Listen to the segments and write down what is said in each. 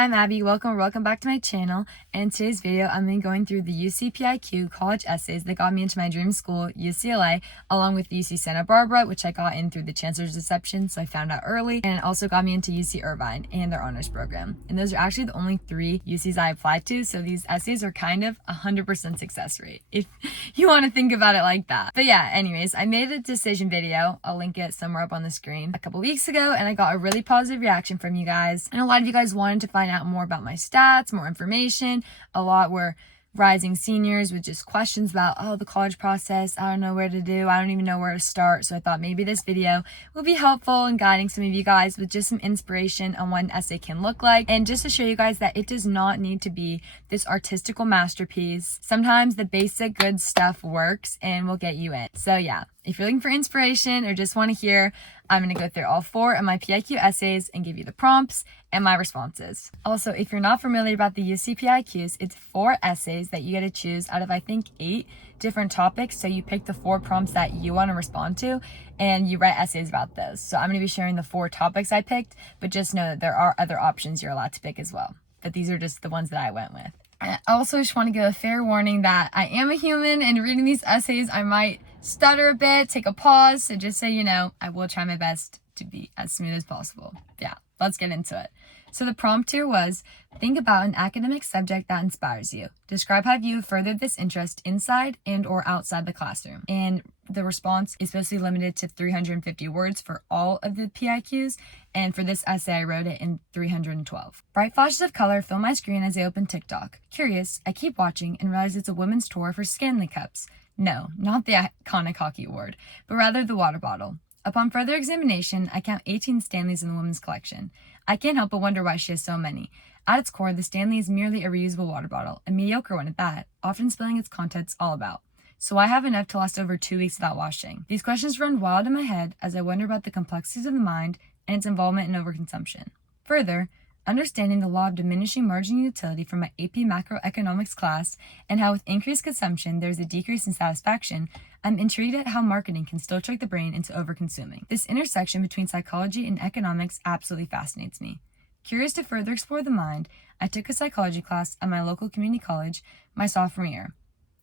I'm Abby. Welcome back to my channel. And in today's video, I'm going to be going through the UC PIQ college essays that got me into my dream school, UCLA, along with UC Santa Barbara, which I got in through the Chancellor's Reception, so I found out early, and it also got me into UC Irvine and their honors program. And those are actually the only 3 UCs I applied to, so these essays are kind of 100% success rate, if you want to think about it like that. But yeah, anyways, I made a decision video, I'll link it somewhere up on the screen, a couple weeks ago, and I got a really positive reaction from you guys. And a lot of you guys wanted to find out more about my stats, more information. A lot were rising seniors with just questions about, the college process. I don't know where to do. I don't even know where to start. So I thought maybe this video will be helpful in guiding some of you guys with just some inspiration on what an essay can look like. And just to show you guys that it does not need to be this artistical masterpiece. Sometimes the basic good stuff works and will get you in. So yeah, if you're looking for inspiration or just want to hear, I'm going to go through all 4 of my PIQ essays and give you the prompts and my responses. Also, if you're not familiar about the UC PIQs, it's 4 essays that you get to choose out of, I think, 8 different topics. So you pick the 4 prompts that you want to respond to and you write essays about those. So I'm going to be sharing the 4 topics I picked, but just know that there are other options you're allowed to pick as well. But these are just the ones that I went with. I also just want to give a fair warning that I am a human, and reading these essays, I might stutter a bit, take a pause. So just so you know, I will try my best to be as smooth as possible. Yeah, let's get into it. So the prompt here was, think about an academic subject that inspires you. Describe how you furthered this interest inside and or outside the classroom. And the response is supposed to be limited to 350 words for all of the PIQs. And for this essay, I wrote it in 312. Bright flashes of color fill my screen as I open TikTok. Curious, I keep watching and realize it's a women's tour for Stanley Cups. No, not the iconic hockey award, but rather the water bottle. Upon further examination, I count 18 Stanleys in the women's collection. I can't help but wonder why she has so many. At its core, the Stanley is merely a reusable water bottle, a mediocre one at that, often spilling its contents all about. So I have enough to last over 2 weeks without washing. These questions run wild in my head as I wonder about the complexities of the mind and its involvement in overconsumption. Further, understanding the law of diminishing marginal utility from my AP macroeconomics class and how with increased consumption there is a decrease in satisfaction, I'm intrigued at how marketing can still trick the brain into overconsuming. This intersection between psychology and economics absolutely fascinates me. Curious to further explore the mind, I took a psychology class at my local community college my sophomore year.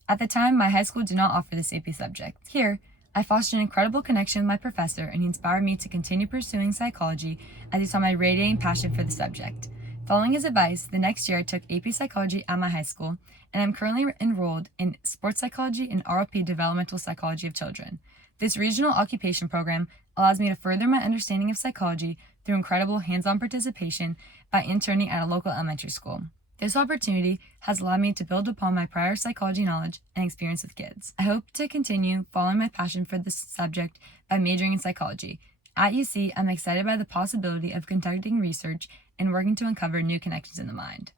At the time, my high school did not offer this AP subject. Here, I fostered an incredible connection with my professor, and he inspired me to continue pursuing psychology as he saw my radiating passion for the subject. Following his advice, the next year I took AP Psychology at my high school, and I'm currently enrolled in Sports Psychology and RLP Developmental Psychology of Children. This regional occupation program allows me to further my understanding of psychology through incredible hands-on participation by interning at a local elementary school. This opportunity has allowed me to build upon my prior psychology knowledge and experience with kids. I hope to continue following my passion for this subject by majoring in psychology. At UC, I'm excited by the possibility of conducting research and working to uncover new connections in the mind.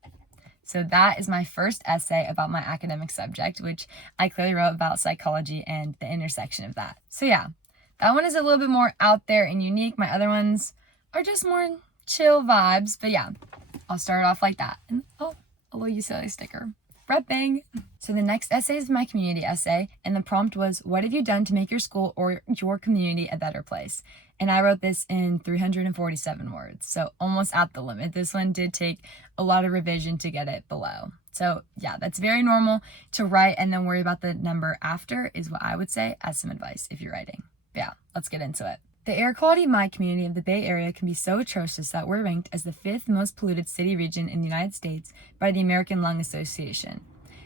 So that is my first essay about my academic subject, which I clearly wrote about psychology and the intersection of that. So yeah, that one is a little bit more out there and unique. My other ones are just more chill vibes, but yeah, I'll start off like that. And a little UCLA sticker. Repping. So the next essay is my community essay, and the prompt was, what have you done to make your school or your community a better place? And I wrote this in 347 words, so almost at the limit. This one did take a lot of revision to get it below. So yeah, that's very normal to write and then worry about the number after is what I would say as some advice if you're writing. But yeah, let's get into it. The air quality in my community of the Bay Area can be so atrocious that we're ranked as the 5th most polluted city region in the United States by the American Lung Association.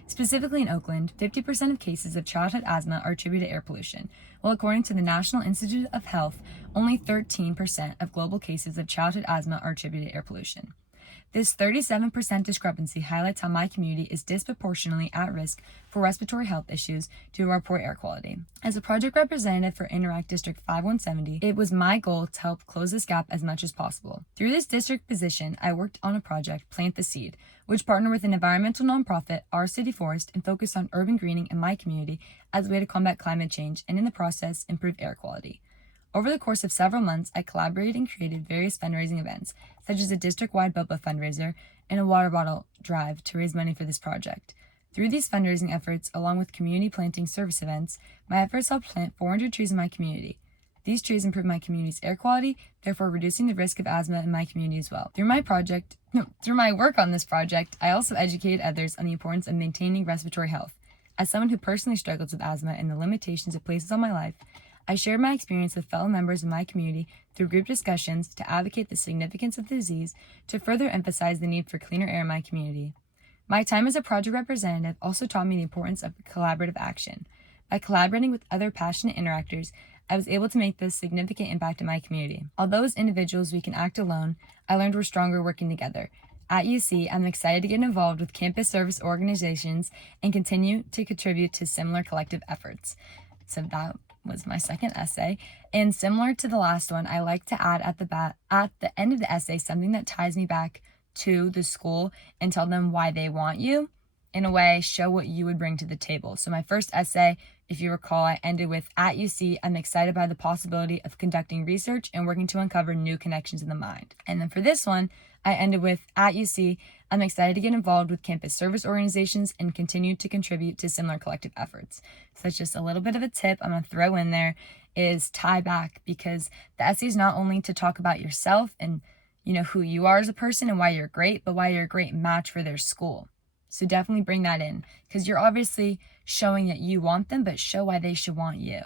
Specifically in Oakland, 50% of cases of childhood asthma are attributed to air pollution, while according to the National Institute of Health, only 13% of global cases of childhood asthma are attributed to air pollution. This 37% discrepancy highlights how my community is disproportionately at risk for respiratory health issues due to our poor air quality. As a project representative for Interact District 5170, it was my goal to help close this gap as much as possible. Through this district position, I worked on a project, Plant the Seed, which partnered with an environmental nonprofit, Our City Forest, and focused on urban greening in my community as a way to combat climate change and in the process improve air quality. Over the course of several months, I collaborated and created various fundraising events, such as a district-wide boba fundraiser and a water bottle drive to raise money for this project. Through these fundraising efforts, along with community planting service events, my efforts helped plant 400 trees in my community. These trees improve my community's air quality, therefore reducing the risk of asthma in my community as well. Through my work on this project, I also educated others on the importance of maintaining respiratory health. As someone who personally struggles with asthma and the limitations it places on my life, I shared my experience with fellow members of my community through group discussions to advocate the significance of the disease, to further emphasize the need for cleaner air in my community. My time as a project representative also taught me the importance of collaborative action. By collaborating with other passionate interactors, I was able to make this significant impact in my community. Although as individuals we can act alone, I learned we're stronger working together. At UC, I'm excited to get involved with campus service organizations and continue to contribute to similar collective efforts. So that was my second essay. And similar to the last one, I like to add at the end of the essay something that ties me back to the school and tell them why they want you. In a way, show what you would bring to the table. So my first essay, if you recall, I ended with, at UC, I'm excited by the possibility of conducting research and working to uncover new connections in the mind. And then for this one, I ended with, at UC, I'm excited to get involved with campus service organizations and continue to contribute to similar collective efforts. So that's just a little bit of a tip I'm going to throw in there, is tie back, because the essay is not only to talk about yourself and who you are as a person and why you're great, but why you're a great match for their school. So definitely bring that in, because you're obviously showing that you want them, but show why they should want you,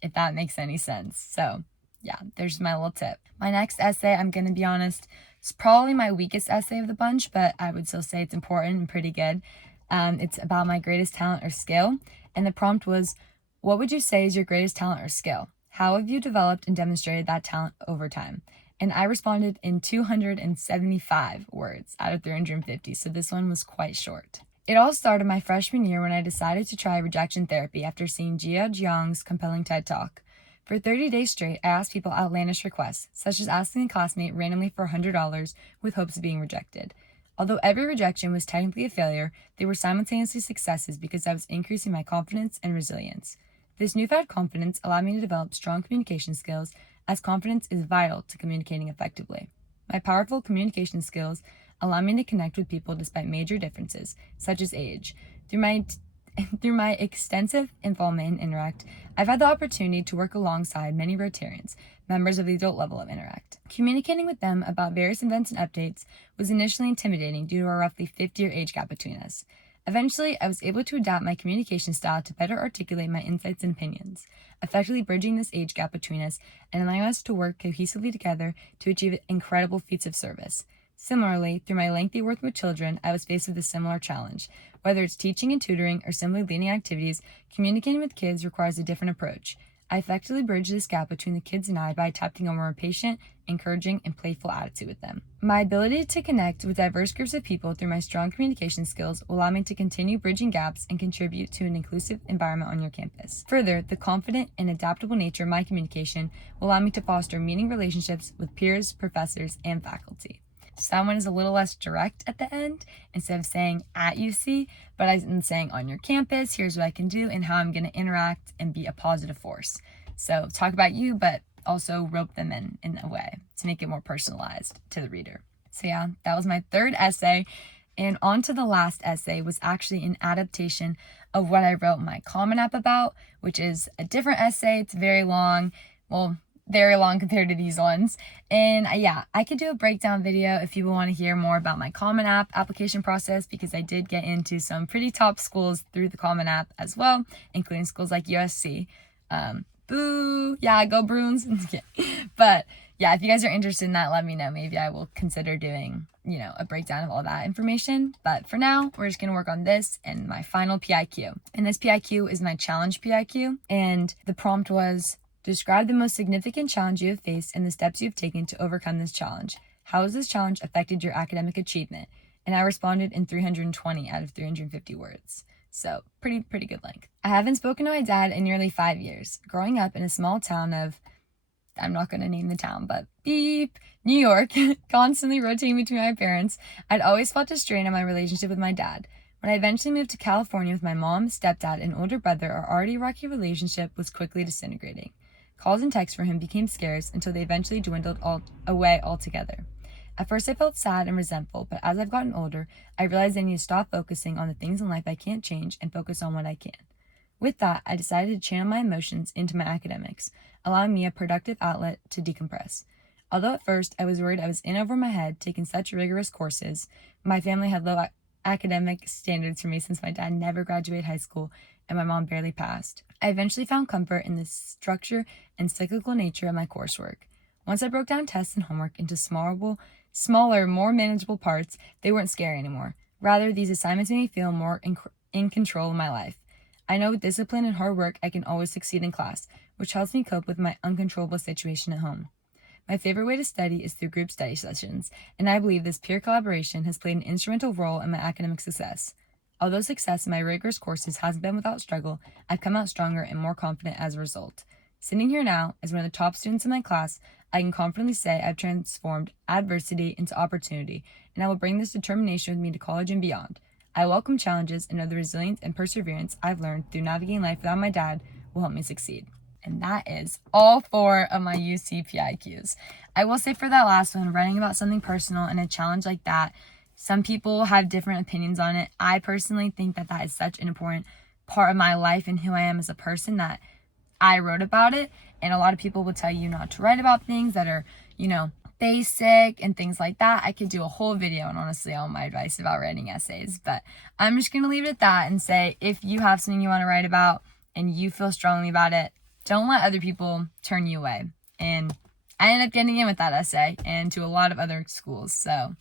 if that makes any sense. So yeah, there's my little tip. My next essay, I'm going to be honest, it's probably my weakest essay of the bunch, but I would still say it's important and pretty good. It's about my greatest talent or skill. And the prompt was, what would you say is your greatest talent or skill? How have you developed and demonstrated that talent over time? And I responded in 275 words out of 350, so this one was quite short. It all started my freshman year when I decided to try rejection therapy after seeing Jia Jiang's compelling TED Talk. For 30 days straight, I asked people outlandish requests, such as asking a classmate randomly for $100 with hopes of being rejected. Although every rejection was technically a failure, they were simultaneously successes because I was increasing my confidence and resilience. This newfound confidence allowed me to develop strong communication skills, as confidence is vital to communicating effectively. My powerful communication skills allow me to connect with people despite major differences, such as age. Through my extensive involvement in Interact, I've had the opportunity to work alongside many Rotarians, members of the adult level of Interact. Communicating with them about various events and updates was initially intimidating due to our roughly 50-year age gap between us. Eventually, I was able to adapt my communication style to better articulate my insights and opinions, effectively bridging this age gap between us and allowing us to work cohesively together to achieve incredible feats of service. Similarly, through my lengthy work with children, I was faced with a similar challenge. Whether it's teaching and tutoring or simply leading activities, communicating with kids requires a different approach. I effectively bridge this gap between the kids and I by adopting a more patient, encouraging, and playful attitude with them. My ability to connect with diverse groups of people through my strong communication skills will allow me to continue bridging gaps and contribute to an inclusive environment on your campus. Further, the confident and adaptable nature of my communication will allow me to foster meaningful relationships with peers, professors, and faculty. So that one is a little less direct at the end. Instead of saying at UC, but I'm saying on your campus, here's what I can do and how I'm going to interact and be a positive force. So talk about you, but also rope them in a way to make it more personalized to the reader. So yeah, that was my third essay. And on to the last essay was actually an adaptation of what I wrote my Common App about, which is a different essay. It's very long. Well, very long compared to these ones. And yeah, I could do a breakdown video if people want to hear more about my Common App application process, because I did get into some pretty top schools through the Common App as well, including schools like USC. Boo! Yeah, go Bruins! But yeah, if you guys are interested in that, let me know. Maybe I will consider doing, a breakdown of all that information. But for now, we're just going to work on this and my final PIQ. And this PIQ is my challenge PIQ. And the prompt was, describe the most significant challenge you have faced and the steps you have taken to overcome this challenge. How has this challenge affected your academic achievement? And I responded in 320 out of 350 words. So pretty good length. I haven't spoken to my dad in nearly 5 years. Growing up in a small town of, I'm not going to name the town, but beep, New York, constantly rotating between my parents, I'd always felt a strain on my relationship with my dad. When I eventually moved to California with my mom, stepdad, and older brother, our already rocky relationship was quickly disintegrating. Calls and texts from him became scarce until they eventually dwindled away altogether. At first I felt sad and resentful, but as I've gotten older, I realized I need to stop focusing on the things in life I can't change and focus on what I can. With that, I decided to channel my emotions into my academics, allowing me a productive outlet to decompress. Although at first I was worried I was in over my head taking such rigorous courses, my family had low academic standards for me since my dad never graduated high school and my mom barely passed. I eventually found comfort in the structure and cyclical nature of my coursework. Once I broke down tests and homework into smaller, more manageable parts, they weren't scary anymore. Rather, these assignments made me feel more in control of my life. I know with discipline and hard work, I can always succeed in class, which helps me cope with my uncontrollable situation at home. My favorite way to study is through group study sessions, and I believe this peer collaboration has played an instrumental role in my academic success. Although success in my rigorous courses hasn't been without struggle, I've come out stronger and more confident as a result. Sitting here now, as one of the top students in my class, I can confidently say I've transformed adversity into opportunity, and I will bring this determination with me to college and beyond. I welcome challenges and know the resilience and perseverance I've learned through navigating life without my dad will help me succeed. And that is all 4 of my UC PIQs. I will say for that last one, writing about something personal and a challenge like that, some people have different opinions on it. I personally think that that is such an important part of my life and who I am as a person that I wrote about it. And a lot of people will tell you not to write about things that are, basic and things like that. I could do a whole video and honestly all my advice about writing essays, but I'm just going to leave it at that and say if you have something you want to write about and you feel strongly about it, don't let other people turn you away. And I ended up getting in with that essay and to a lot of other schools. So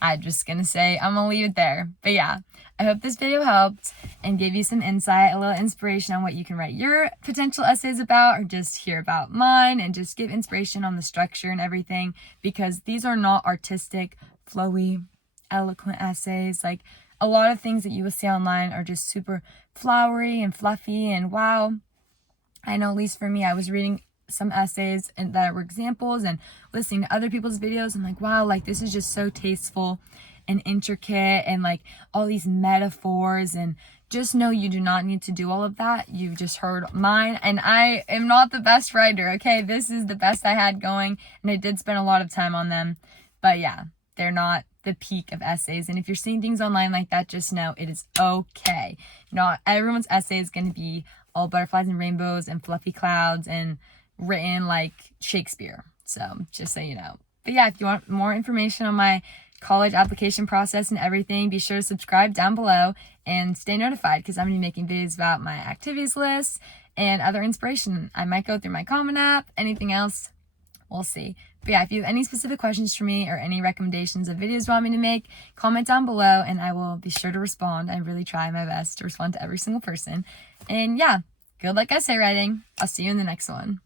I'm just going to say I'm going to leave it there. But yeah, I hope this video helped and gave you some insight, a little inspiration on what you can write your potential essays about or just hear about mine and just give inspiration on the structure and everything because these are not artistic, flowy, eloquent essays. Like a lot of things that you will see online are just super flowery and fluffy and wow. I know at least for me, I was reading some essays and that were examples and listening to other people's videos. I'm like, wow, like this is just so tasteful and intricate and like all these metaphors and just know you do not need to do all of that. You've just heard mine and I am not the best writer. Okay. This is the best I had going and I did spend a lot of time on them, but yeah, they're not the peak of essays. And if you're seeing things online like that, just know it is okay. Not everyone's essay is going to be all butterflies and rainbows and fluffy clouds and written like Shakespeare. So just so you know. But yeah, if you want more information on my college application process and everything, be sure to subscribe down below and stay notified because I'm going to be making videos about my activities list and other inspiration. I might go through my Common App, anything else, we'll see. But yeah, if you have any specific questions for me or any recommendations of videos you want me to make, comment down below and I will be sure to respond. I really try my best to respond to every single person. And yeah, good luck essay writing. I'll see you in the next one.